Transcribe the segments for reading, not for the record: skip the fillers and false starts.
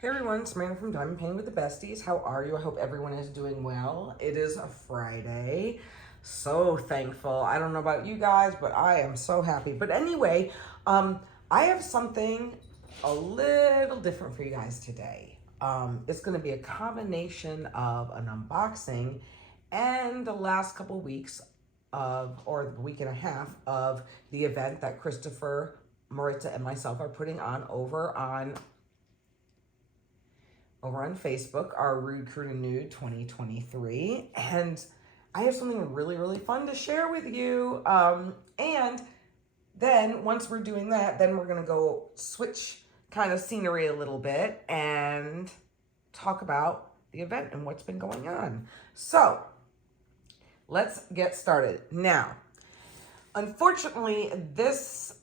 Hey everyone, Samantha from Diamond Painting with the Besties. How are you? I hope everyone is doing well. It is a Friday. So thankful. I don't know about you guys, but I am so happy. But anyway, I have something a little different for you guys today. It's going to be a combination of an unboxing and the last couple weeks or the week and a half of the event that Christopher, Maritza, and myself are putting on over on Facebook, our Crude Nude 2023. And I have something really, really fun to share with you. And then once we're doing that, then we're going to go switch kind of scenery a little bit and talk about the event and what's been going on. So let's get started. Now, unfortunately, this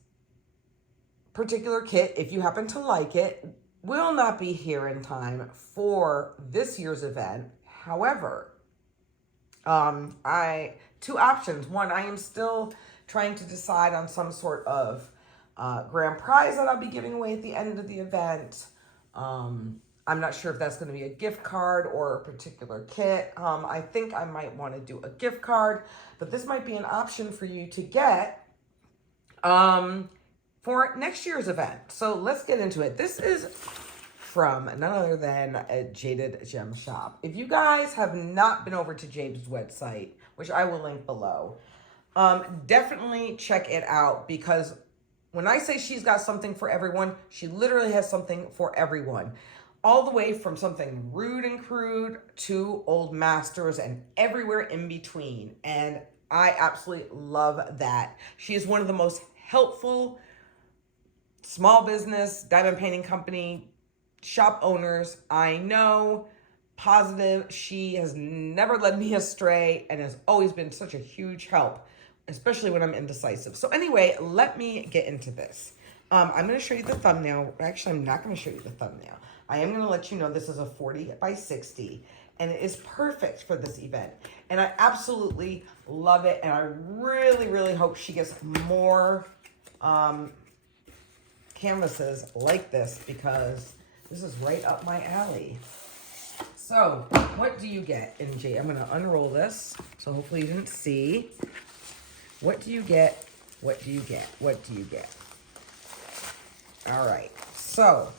particular kit, if you happen to like it, will not be here in time for this year's event. However, two options. One, I am still trying to decide on some sort of grand prize that I'll be giving away at the end of the event. I'm not sure if that's going to be a gift card or a particular kit. I think I might want to do a gift card, but this might be an option for you to get for next year's event. So let's get into it. This is from none other than a Jaded Gem Shop. If you guys have not been over to Jade's website, which I will link below, definitely check it out, because when I say she's got something for everyone, she literally has something for everyone. All the way from something rude and crude to old masters and everywhere in between. And I absolutely love that. She is one of the most helpful small business diamond painting company shop owners I know. Positive. She has never led me astray and has always been such a huge help, especially when I'm indecisive. So anyway, let me get into this. I'm going to show you the thumbnail. Actually, I'm not going to show you the thumbnail. I am going to let you know this is a 40 by 60, and it is perfect for this event. And I absolutely love it, and I really, really hope she gets more canvases like this, because this is right up my alley. So what do you get in Jade? I'm going to unroll this, so hopefully you didn't see. What do you get? What do you get? What do you get? All right, so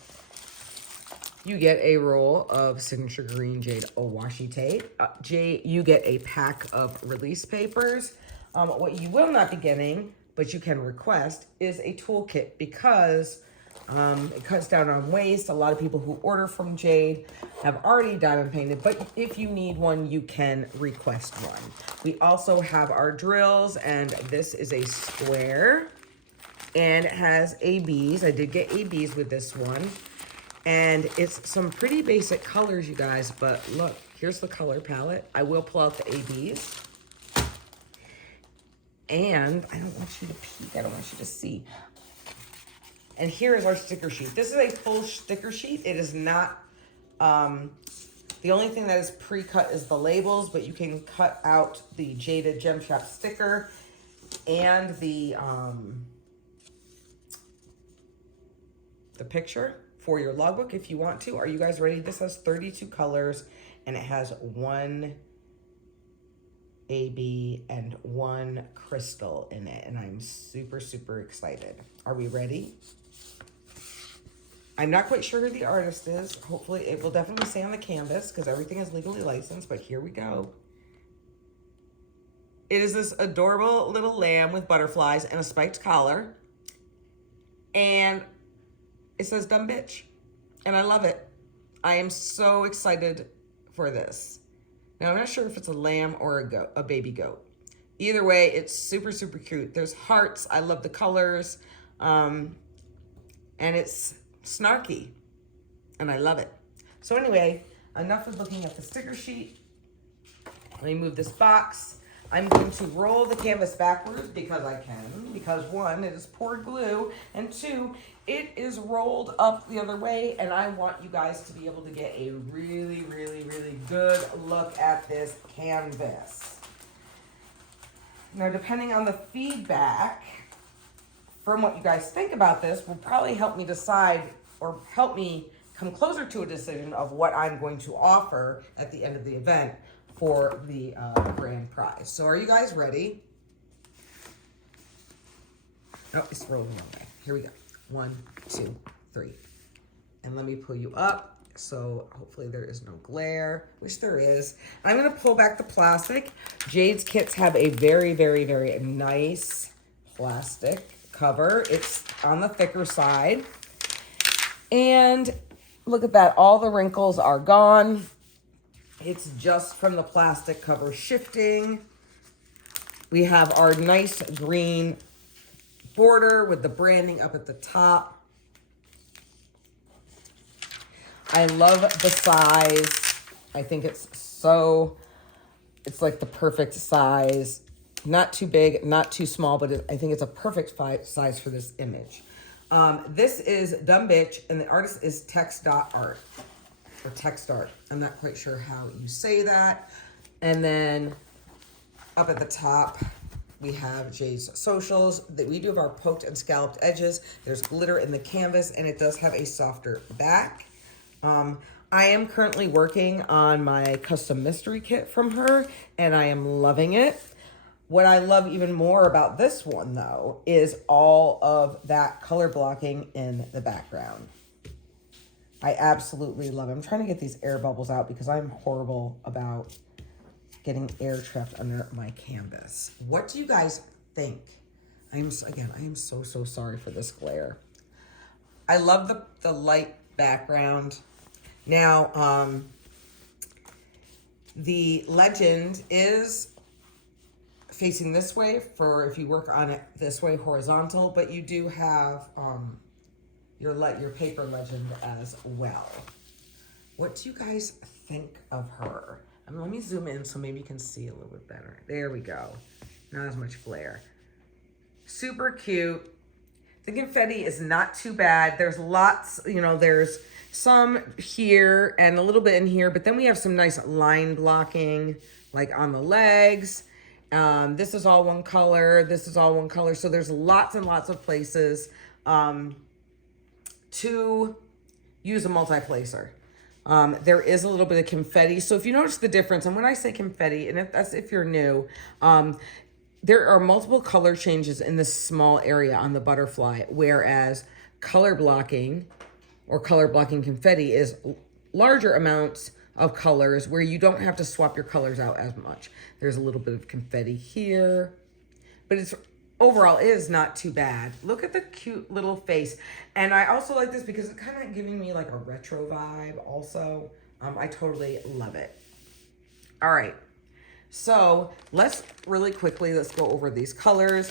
you get a roll of signature green jade washi tape. You get a pack of release papers. What you will not be getting, but you can request, is a toolkit, because it cuts down on waste. A lot of people who order from Jade have already diamond painted, but if you need one, you can request one. We also have our drills, and this is a square, and it has ABs. I did get ABs with this one, and it's some pretty basic colors, you guys, but look, here's the color palette. I will pull out the ABs. And I don't want you to peek. I don't want you to see. And here is our sticker sheet. This is a full sticker sheet. It is not, the only thing that is pre-cut is the labels, but you can cut out the Jaded Gem Shop sticker and the picture for your logbook if you want to. Are you guys ready? This has 32 colors, and it has one AB and one crystal in it, and I'm super, super excited. Are we ready? I'm not quite sure who the artist is. Hopefully it will definitely say on the canvas, because everything is legally licensed, but here we go. It is this adorable little lamb with butterflies and a spiked collar, and it says "dumb bitch," and I love it. I am so excited for this. Now, I'm not sure if it's a lamb or a goat, a baby goat. Either way, it's super, super cute. There's hearts. I love the colors. And it's snarky. And I love it. So anyway, enough of looking at the sticker sheet. Let me move this box. I'm going to roll the canvas backwards because I can. Because one, it is poured glue. And two, it is rolled up the other way. And I want you guys to be able to get a really, really, really good look at this canvas. Now, depending on the feedback from what you guys think about this, will probably help me decide, or help me come closer to a decision of what I'm going to offer at the end of the event for the grand prize. So are you guys ready? Oh, it's rolling the wrong way. Here we go. 1, 2, 3. And let me pull you up. So hopefully there is no glare, which there is. I'm going to pull back the plastic. Jade's kits have a very, very, very nice plastic cover. It's on the thicker side. And look at that. All the wrinkles are gone. It's just from the plastic cover shifting. We have our nice green border with the branding up at the top. I love the size. I think it's like the perfect size. Not too big, not too small, but I think it's a perfect size for this image. This is Dumb Bitch, and the artist is Text.art, or Text Art. I'm not quite sure how you say that. And then up at the top, we have Jay's socials. We do have our poked and scalloped edges. There's glitter in the canvas, and it does have a softer back. I am currently working on my custom mystery kit from her, and I am loving it. What I love even more about this one, though, is all of that color blocking in the background. I absolutely love it. I'm trying to get these air bubbles out because I'm horrible about getting air trapped under my canvas. What do you guys think? I am so sorry for this glare. I love the light background. Now, the legend is facing this way for if you work on it this way horizontal, but you do have your paper legend as well. What do you guys think of her? Let me zoom in so maybe you can see a little bit better. There we go. Not as much glare. Super cute. The confetti is not too bad. There's lots, there's some here and a little bit in here, but then we have some nice line blocking, like on the legs. This is all one color. This is all one color. So there's lots and lots of places to use a multi-placer. There is a little bit of confetti. So if you notice the difference, and when I say confetti, and if you're new, there are multiple color changes in this small area on the butterfly, whereas color blocking or color blocking confetti is larger amounts of colors where you don't have to swap your colors out as much. There's a little bit of confetti here, but it's overall it is not too bad. Look at the cute little face. And I also like this because it's kind of giving me like a retro vibe also. I totally love it. All right. So let's go over these colors.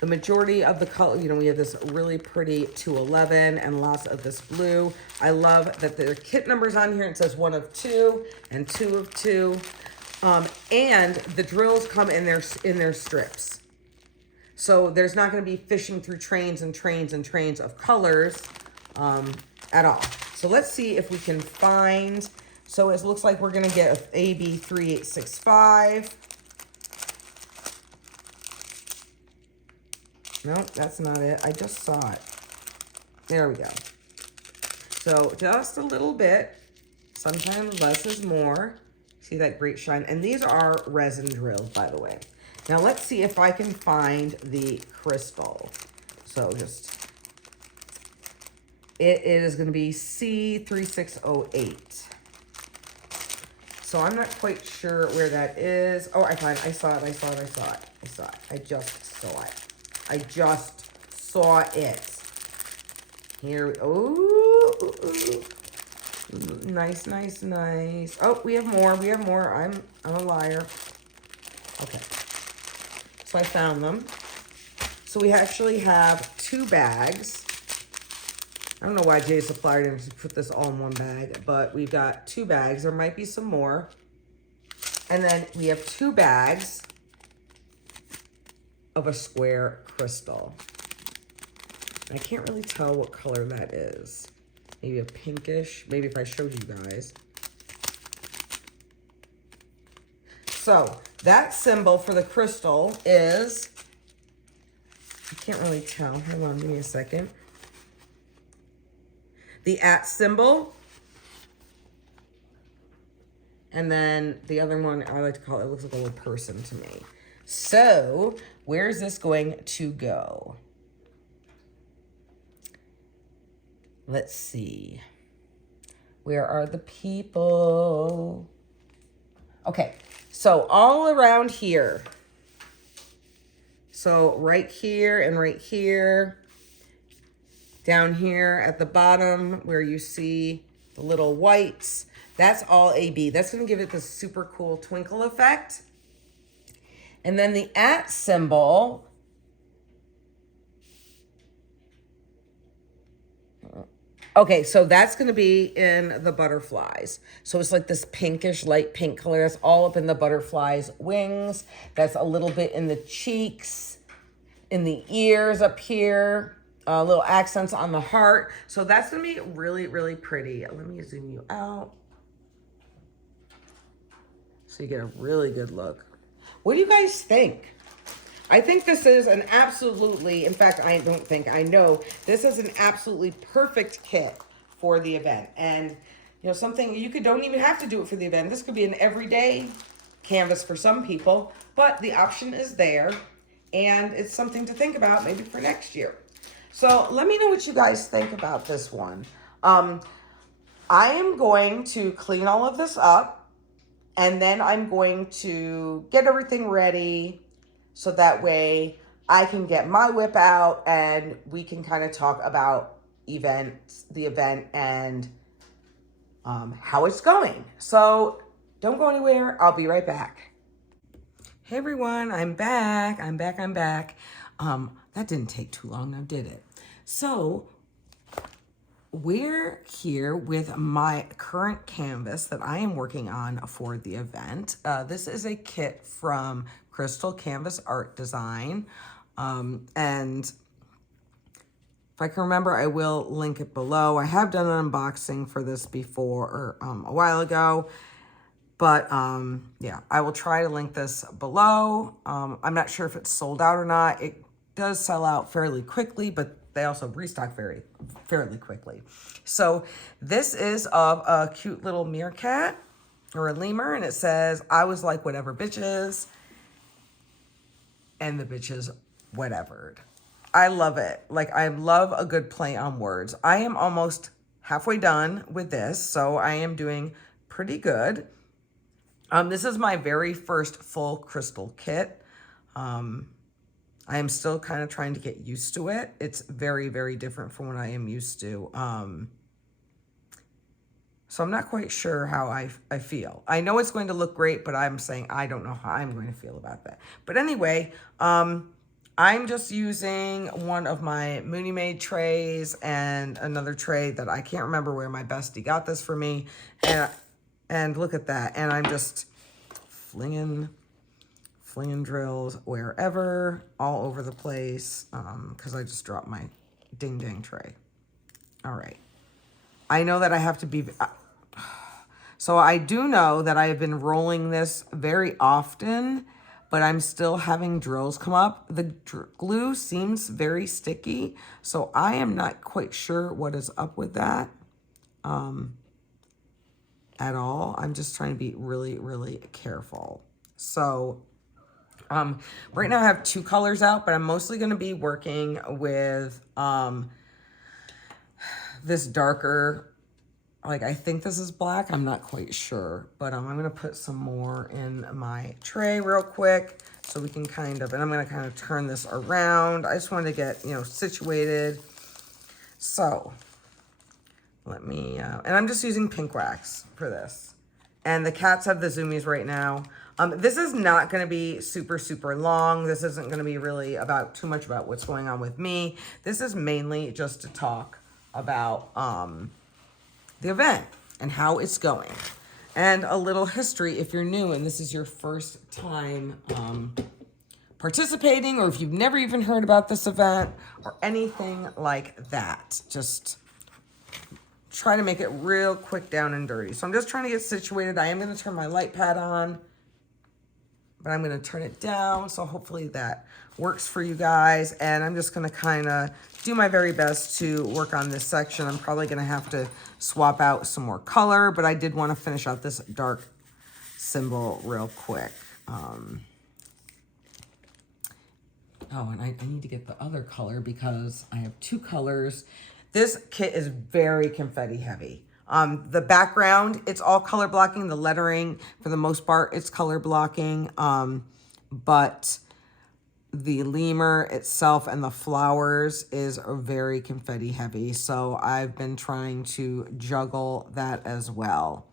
The majority of the color, we have this really pretty 211 and lots of this blue. I love that there are kit numbers on here. It says 1 of 2 and 2 of 2. And the drills come in their strips. So there's not going to be fishing through trains and trains and trains of colors at all. So let's see if we can find. So it looks like we're going to get AB3865. No, that's not it. I just saw it. There we go. So just a little bit. Sometimes less is more. See that great shine? And these are resin drills, by the way. Now let's see if I can find the crystal. So it is going to be C3608. So I'm not quite sure where that is. Oh, I saw it. I just saw it. Here, nice. Oh, we have more. I'm a liar. Okay. So I found them. So we actually have 2 bags. I don't know why Jay Supplier didn't put this all in one bag, but we've got 2 bags. There might be some more. And then we have 2 bags of a square crystal. I can't really tell what color that is. Maybe a pinkish. Maybe if I showed you guys. So that symbol for the crystal is, I can't really tell. Hold on, give me a second. the @ symbol. And then the other one, I like to call it looks like a little person to me. So where is this going to go? Let's see. Where are the people? Okay, so all around here. So right here and right here. Down here at the bottom where you see the little whites. That's all AB. That's going to give it this super cool twinkle effect. And then the @ symbol. Okay, so that's going to be in the butterflies. So it's like this pinkish, light pink color. That's all up in the butterflies' wings. That's a little bit in the cheeks, in the ears up here. Little accents on the heart. So that's going to be really, really pretty. Let me zoom you out so you get a really good look. What do you guys think? I think this is an absolutely, in fact, I don't think, I know, this is an absolutely perfect kit for the event. And, you know, something, you don't even have to do it for the event. This could be an everyday canvas for some people, but the option is there. And it's something to think about maybe for next year. So let me know what you guys think about this one. I am going to clean all of this up. And then I'm going to get everything ready so that way I can get my whip out and we can kind of talk about the event and how it's going. So don't go anywhere. I'll be right back. Hey everyone, I'm back. I'm back. That didn't take too long now, did it? So we're here with my current canvas that I am working on for the event. This is a kit from Crystal Canvas Art Design. And if I can remember, I will link it below. I have done an unboxing for this before, a while ago. But yeah, I will try to link this below. I'm not sure if it's sold out or not. It does sell out fairly quickly, but they also restock fairly quickly. So this is of a cute little meerkat or a lemur, and it says, I was like whatever bitches, and the bitches whatevered. I love it. Like, I love a good play on words. I am almost halfway done with this, so I am doing pretty good. This is my very first full crystal kit. I am still kind of trying to get used to it. It's very, very different from what I am used to. So I'm not quite sure how I feel. I know it's going to look great, but I'm saying I don't know how I'm going to feel about that. But anyway, I'm just using one of my Mooney Made trays and another tray that I can't remember where my bestie got this for me. And look at that. And I'm just flinging drills wherever, all over the place, because I just dropped my ding-dang tray. All right. I know that I have to be... so I do know that I have been rolling this very often, but I'm still having drills come up. The glue seems very sticky, so I am not quite sure what is up with that at all. I'm just trying to be really, really careful. So... right now I have 2 colors out, but I'm mostly going to be working with this darker, like I think this is black. I'm not quite sure, but I'm going to put some more in my tray real quick so we can kind of, and I'm going to kind of turn this around. I just wanted to get, situated. So let me, and I'm just using pink wax for this. And the cats have the zoomies right now. This is not going to be super, super long. This isn't going to be really too much about what's going on with me. This is mainly just to talk about the event and how it's going. And a little history if you're new and this is your first time participating, or if you've never even heard about this event or anything like that. Just try to make it real quick, down and dirty. So I'm just trying to get situated. I am going to turn my light pad on. but I'm going to turn it down. So hopefully that works for you guys. And I'm just going to kind of do my very best to work on this section. I'm probably going to have to swap out some more color, but I did want to finish out this dark symbol real quick. Oh, and I need to get the other color because I have two colors. This kit is very confetti heavy. The background, it's all color blocking. The lettering, for the most part, it's color blocking. But the lemur itself and the flowers is very confetti heavy. So I've been trying to juggle that as well.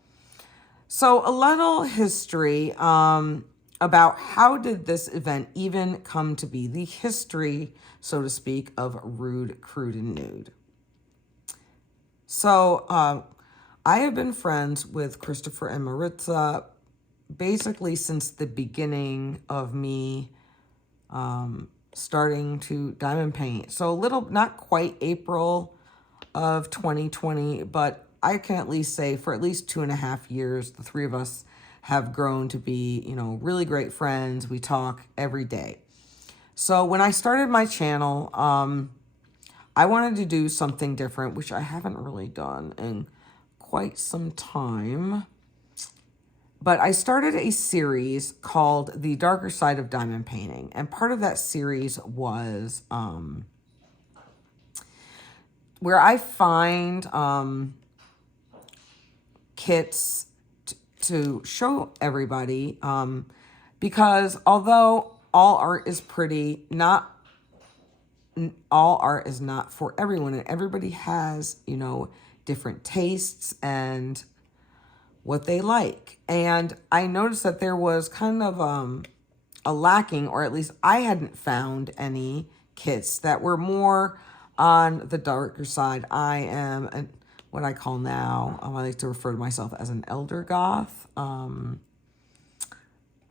So a little history about how did this event even come to be, the history, so to speak, of Rude, Crude, and Nude. So I have been friends with Christopher and Maritza basically since the beginning of me starting to diamond paint. So a little, not quite April of 2020, but I can at least say for at least 2.5 years, the three of us have grown to be, you know, really great friends. We talk every day. So when I started my channel, I wanted to do something different, which I haven't really done in quite some time. But I started a series called The Darker Side of Diamond Painting. And part of that series was where I find kits to show everybody. Because although all art is pretty, not all art is not for everyone. And everybody has, you know, different tastes and what they like. And I noticed that there was kind of a lacking, or at least I hadn't found any kits that were more on the darker side. I am what I call now, I like to refer to myself as an elder goth.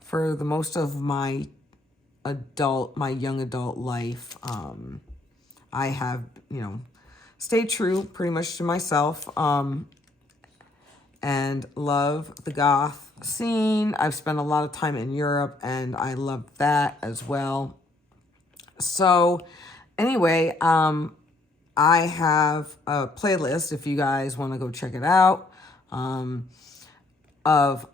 For the most of my young adult life, I have, you know, stayed true pretty much to myself. And love the goth scene. I've spent a lot of time in Europe and I love that as well. So anyway, I have a playlist, if you guys want to go check it out, of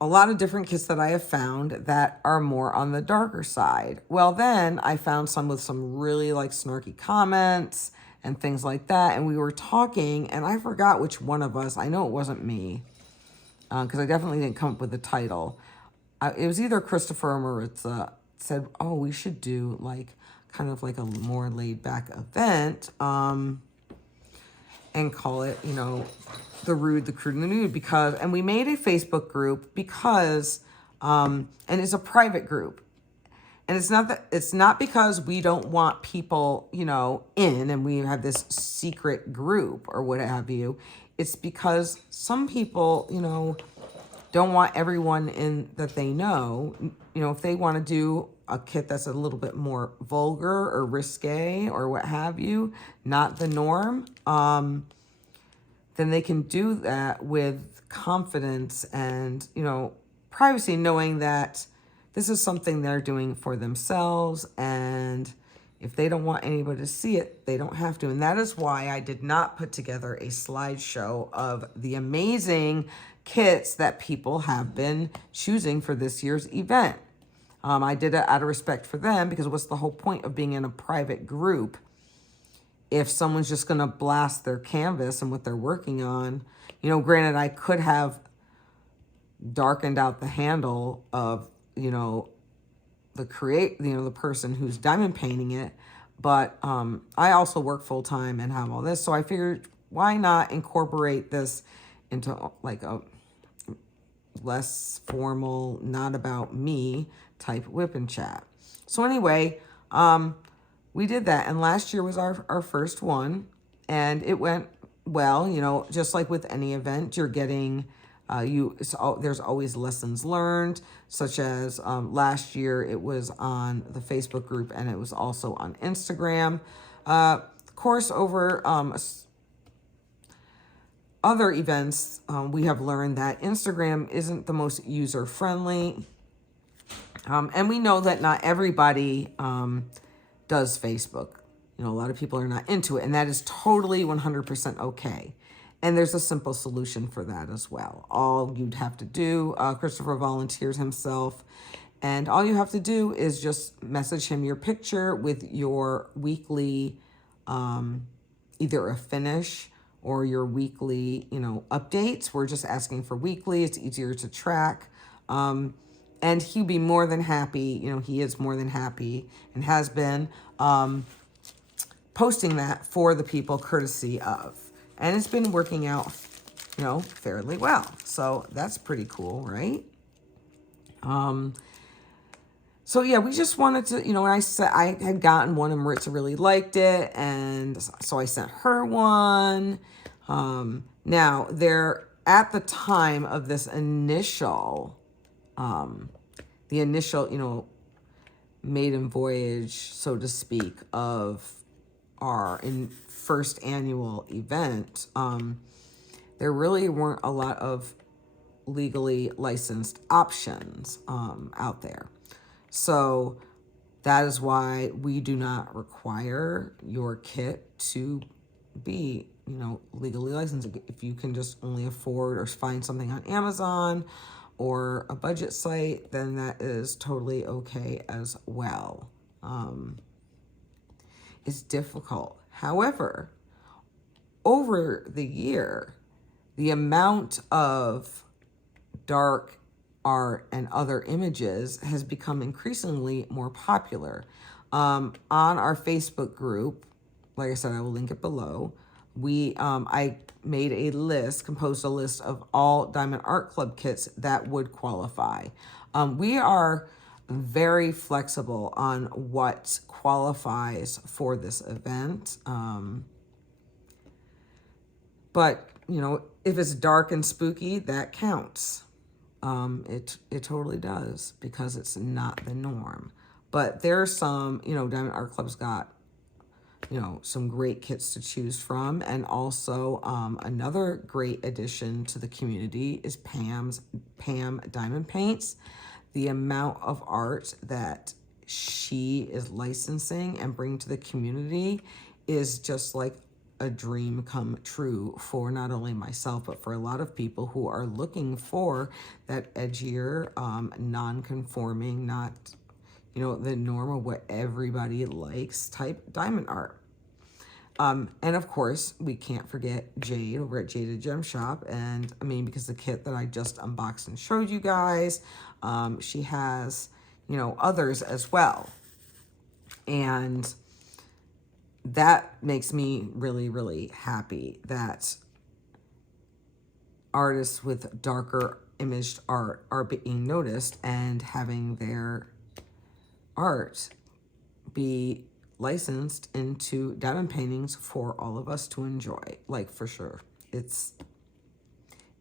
a lot of different kits that I have found that are more on the darker side. Well, then I found some with some really like snarky comments and things like that. And we were talking, and I forgot which one of us, I know it wasn't me, because I definitely didn't come up with the title. It was either Christopher or Maritza said, oh, we should do like kind of like a more laid back event and call it, you know, the Rude, the Crude, and the Nude, because, and we made a Facebook group because, and it's a private group. And it's not because we don't want people, you know, in and we have this secret group or what have you. It's because some people, you know, don't want everyone in that they know. You know, if they want to do a kit that's a little bit more vulgar or risque or what have you, not the norm, then they can do that with confidence and, you know, privacy, knowing that this is something they're doing for themselves, and if they don't want anybody to see it, they don't have to. And that is why I did not put together a slideshow of the amazing kits that people have been choosing for this year's event. I did it out of respect for them, because what's the whole point of being in a private group if someone's just going to blast their canvas and what they're working on? You know, granted, I could have darkened out the handle of, you know, the person who's diamond painting it, but I also work full time and have all this, so I figured why not incorporate this into like a less formal, not about me type whip and chat. So anyway, we did that, and last year was our first one, and it went well. You know, just like with any event, you're getting there's always lessons learned, such as last year it was on the Facebook group and it was also on Instagram. Of course, over other events, we have learned that Instagram isn't the most user-friendly. And we know that not everybody does Facebook. You know, a lot of people are not into it, and that is totally 100% okay. And there's a simple solution for that as well. All you'd have to do, Christopher volunteers himself, and all you have to do is just message him your picture with your weekly, either a finish or your weekly, updates. We're just asking for weekly. It's easier to track. And he'd be more than happy, he is more than happy and has been posting that for the people courtesy of. And it's been working out, fairly well. So that's pretty cool, right? So yeah, we just wanted to, when I said I had gotten one and Maritza really liked it, and so I sent her one. Now there, at the time of this initial, the initial, maiden voyage, so to speak, of our first annual event, there really weren't a lot of legally licensed options out there. So that is why we do not require your kit to be, legally licensed. If you can just only afford or find something on Amazon or a budget site, then that is totally okay as well. It's difficult. However, over the year, the amount of dark art and other images has become increasingly more popular. On our Facebook group, like I said, I will link it below. I made a list, composed a list of all Diamond Art Club kits that would qualify. We are very flexible on what qualifies for this event. But, if it's dark and spooky, that counts. It totally does, because it's not the norm. But there's some, Diamond Art Club's got, some great kits to choose from. And also another great addition to the community is Pam Diamond Paints. The amount of art that she is licensing and bringing to the community is just like a dream come true for not only myself, but for a lot of people who are looking for that edgier, non-conforming, not, the normal, what everybody likes type diamond art. And of course, we can't forget Jade over at Jaded Gem Shop. And because the kit that I just unboxed and showed you guys, she has, others as well. And that makes me really, really happy that artists with darker imaged art are being noticed and having their art be licensed into diamond paintings for all of us to enjoy. Like, for sure. It's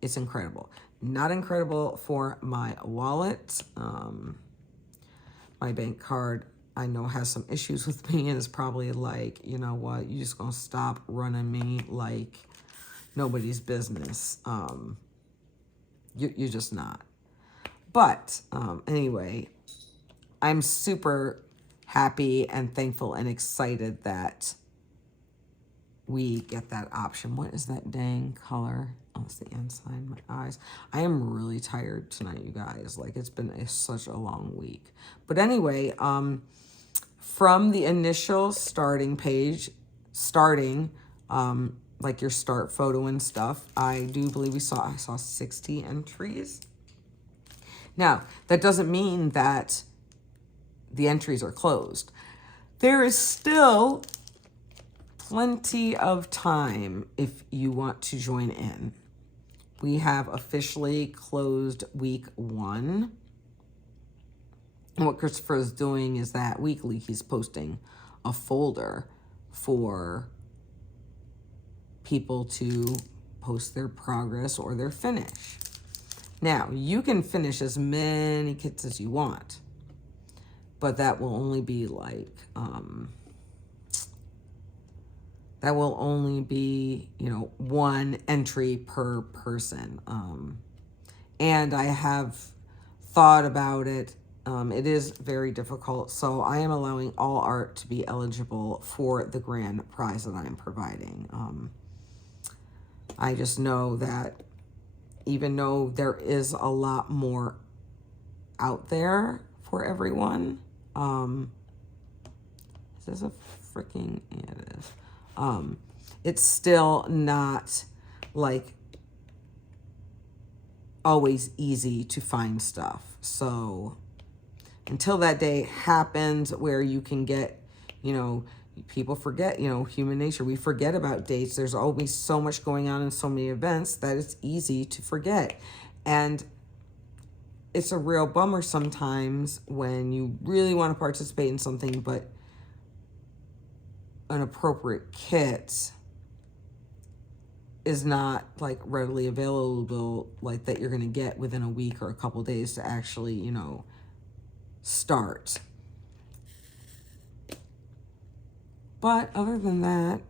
incredible. Not incredible for my wallet. My bank card, I know, has some issues with me, and it's probably like, you know what, you just gonna stop running me like nobody's business. You're just not. But anyway, I'm super happy and thankful and excited that we get that option. What is that dang color? Oh, it's the inside of my eyes. I am really tired tonight, you guys. Like, it's been such a long week. But anyway, from the initial starting page, like your start photo and stuff, I do believe I saw 60 entries. Now, that doesn't mean that the entries are closed. There is still plenty of time if you want to join in. We have officially closed week 1. And what Christopher is doing is that weekly he's posting a folder for people to post their progress or their finish. Now, you can finish as many kits as you want, but that will only be like, that will only be, 1 entry per person. And I have thought about it It is very difficult. So I am allowing all art to be eligible for the grand prize that I'm providing. I just know that even though there is a lot more out there for everyone, is this a freaking, yeah, it is. It's still not like always easy to find stuff. So until that day happens where you can get, you know, people forget, you know, human nature. We forget about dates. There's always so much going on in so many events that it's easy to forget. And it's a real bummer sometimes when you really want to participate in something, but an appropriate kit is not like readily available, like that you're going to get within a week or a couple days to actually, you know, start. But other than that,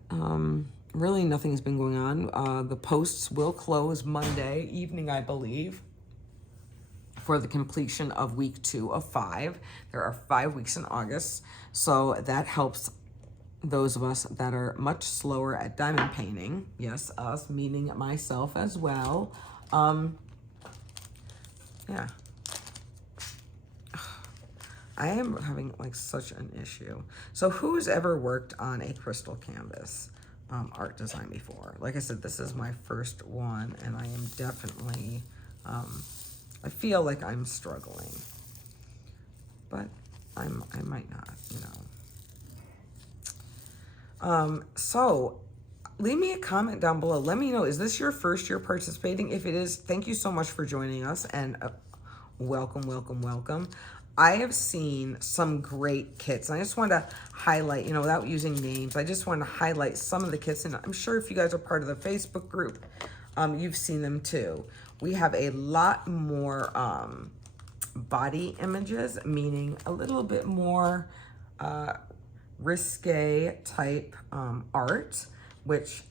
really nothing's been going on. The posts will close Monday evening, I believe, for the completion of week 2 of 5. There are 5 weeks in August, so that helps those of us that are much slower at diamond painting. Yes, us, meaning myself as well. Yeah. I am having like such an issue. So who's ever worked on a crystal canvas art design before? Like I said, this is my first one, and I am definitely, I feel like I'm struggling, but I might not, you know. So leave me a comment down below. Let me know, is this your first year participating? If it is, thank you so much for joining us, and welcome, welcome, welcome. I have seen some great kits. And I just want to highlight, you know, without using names, I just want to highlight some of the kits. And I'm sure if you guys are part of the Facebook group, you've seen them too. We have a lot more body images, meaning a little bit more risque type art, which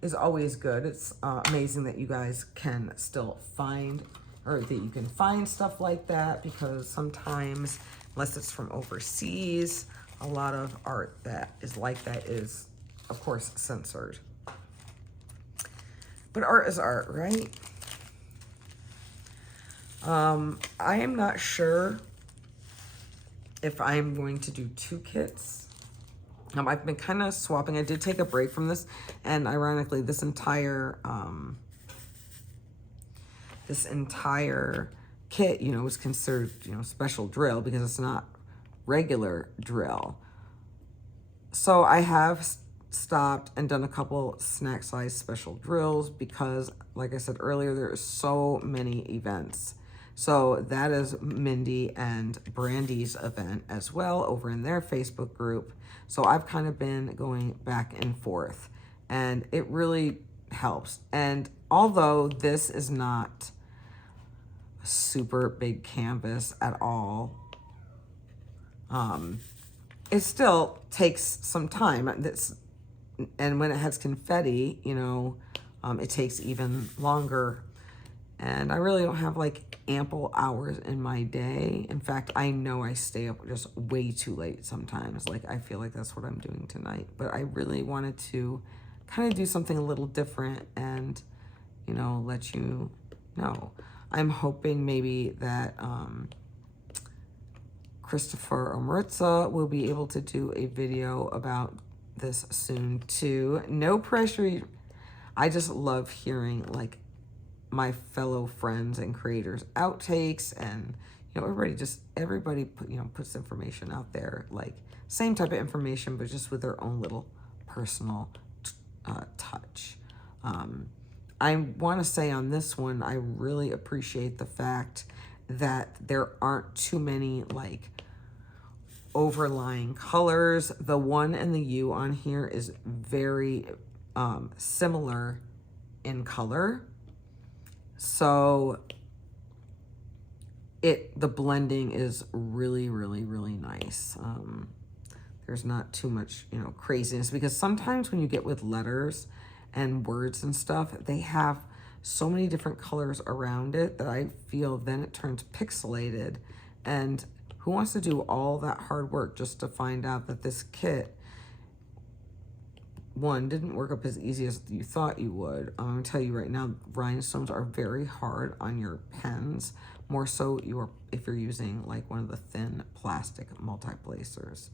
is always good. It's amazing that you guys can still find, or that you can find stuff like that, because sometimes, unless it's from overseas, a lot of art that is like that is, of course, censored. But art is art, right? I am not sure if I'm going to do 2 kits. I've been kind of swapping. I did take a break from this, and ironically, this entire kit, you know, was considered, you know, special drill because it's not regular drill. So I have stopped and done a couple snack size special drills because, like I said earlier, there are so many events. So that is Mindy and Brandy's event as well over in their Facebook group. So I've kind of been going back and forth, and it really helps. And although this is not a super big canvas at all, it still takes some time. And when it has confetti, you know, it takes even longer. And I really don't have like ample hours in my day. In fact, I know I stay up just way too late sometimes. Like, I feel like that's what I'm doing tonight. But I really wanted to kind of do something a little different and, you know, let you know. I'm hoping maybe that Christopher or Maritza will be able to do a video about this soon too. No pressure. I just love hearing like my fellow friends and creators outtakes, and you know, everybody puts information out there, like same type of information, but just with their own little personal touch. I want to say on this one, I really appreciate the fact that there aren't too many like overlying colors. The 1 and the U on here is very similar in color. So the blending is really, really, really nice. There's not too much, you know, craziness, because sometimes when you get with letters and words and stuff, they have so many different colors around it that I feel then it turns pixelated. And Who wants to do all that hard work just to find out that this kit, one, didn't work up as easy as you thought you would. I'm going to tell you right now, rhinestones are very hard on your pens, more so if you're using like one of the thin plastic multi-placers.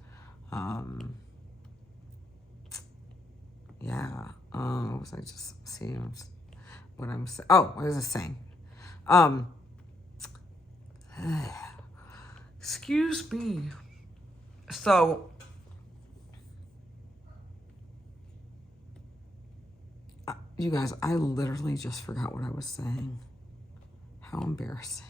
Yeah. What was I just seeing? What I'm saying? Oh, what was I saying? Excuse me. So, you guys, I literally just forgot what I was saying. How embarrassing.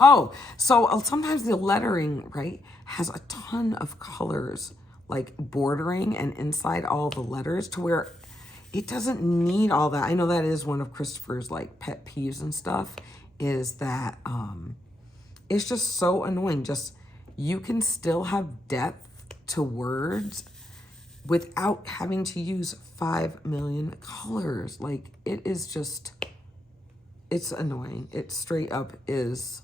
Oh, so sometimes the lettering, right, has a ton of colors, like bordering and inside all the letters, to where it doesn't need all that. I know that is one of Christopher's like pet peeves and stuff, is that it's just so annoying. Just, you can still have depth to words without having to use 5 million colors. Like, it is just, it's annoying. It straight up is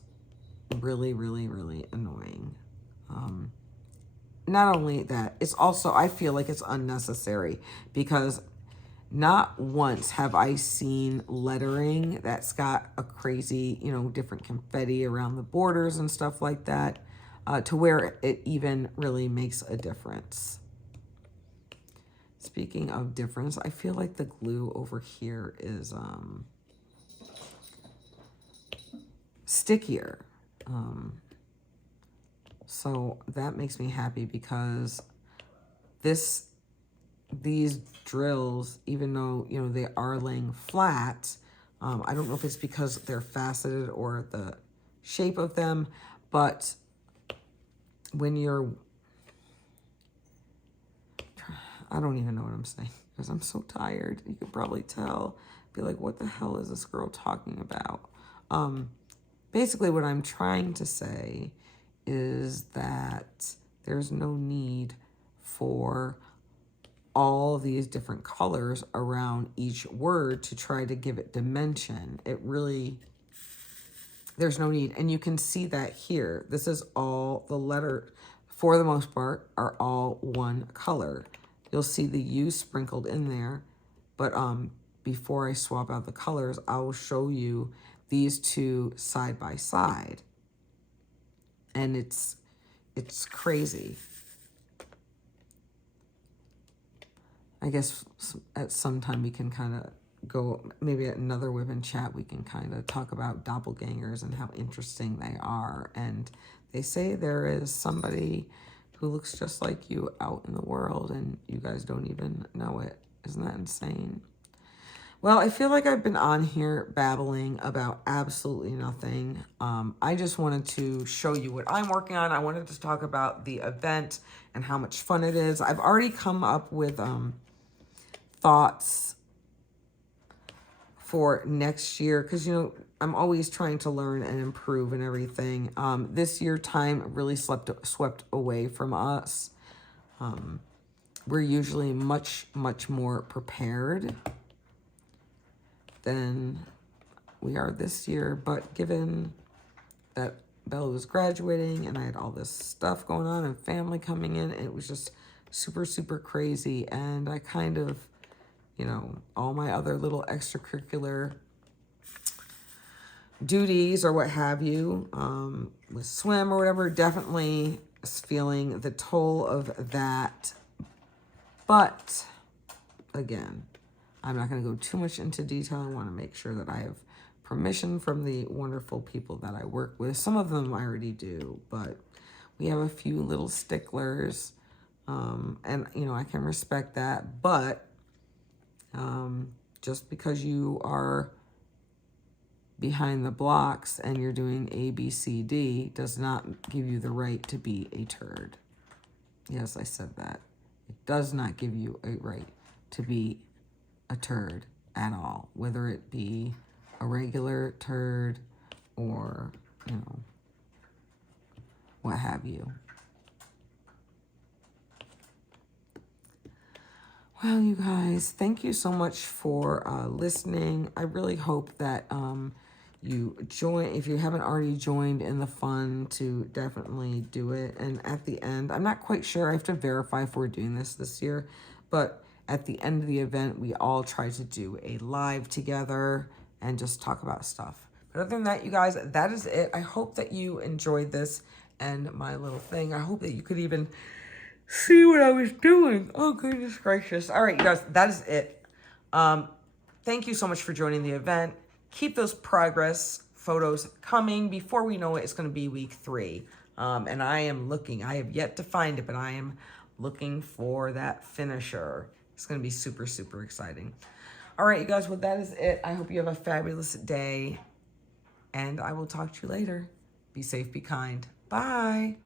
really, really, really annoying. Not only that, it's also, I feel like it's unnecessary, because not once have I seen lettering that's got a crazy, different confetti around the borders and stuff like that, to where it even really makes a difference. Speaking of difference, I feel like the glue over here is stickier. So that makes me happy, because these drills, even though, they are laying flat, I don't know if it's because they're faceted or the shape of them, but when I don't even know what I'm saying, because I'm so tired. You could probably tell. Be like, what the hell is this girl talking about? Basically, what I'm trying to say is that there's no need for all these different colors around each word to try to give it dimension. There's no need. And you can see that here. This is all, the letter, for the most part, are all one color. You'll see the U sprinkled in there. But before I swap out the colors, I will show you these two side by side. And it's crazy. I guess at some time we can kind of go, maybe at another women chat, we can kind of talk about doppelgangers and how interesting they are. And they say there is somebody who looks just like you out in the world and you guys don't even know it. Isn't that insane? Well, I feel like I've been on here babbling about absolutely nothing. I just wanted to show you what I'm working on. I wanted to talk about the event and how much fun it is. I've already come up with thoughts for next year, because, I'm always trying to learn and improve and everything. This year, time really swept away from us. We're usually much, much more prepared than we are this year, but given that Bella was graduating and I had all this stuff going on and family coming in, it was just super, super crazy. And I kind of, all my other little extracurricular duties or what have you, with swim or whatever, definitely is feeling the toll of that. But again, I'm not going to go too much into detail. I want to make sure that I have permission from the wonderful people that I work with. Some of them I already do, but we have a few little sticklers, and, I can respect that. But just because you are behind the blocks and you're doing A, B, C, D does not give you the right to be a turd. Yes, I said that. It does not give you a right to be a turd at all, whether it be a regular turd or, what have you. Well, you guys, thank you so much for listening. I really hope that you join, if you haven't already joined in the fun, to definitely do it. And at the end, I'm not quite sure, I have to verify if we're doing this year, but at the end of the event, we all try to do a live together and just talk about stuff. But other than that, you guys, that is it. I hope that you enjoyed this and my little thing. I hope that you could even see what I was doing. Oh, goodness gracious. All right, you guys, that is it. Thank you so much for joining the event. Keep those progress photos coming. Before we know it, it's going to be week 3. And I am looking. I have yet to find it, but I am looking for that finisher. It's going to be super, super exciting. All right, you guys, well, that is it. I hope you have a fabulous day. And I will talk to you later. Be safe, be kind. Bye.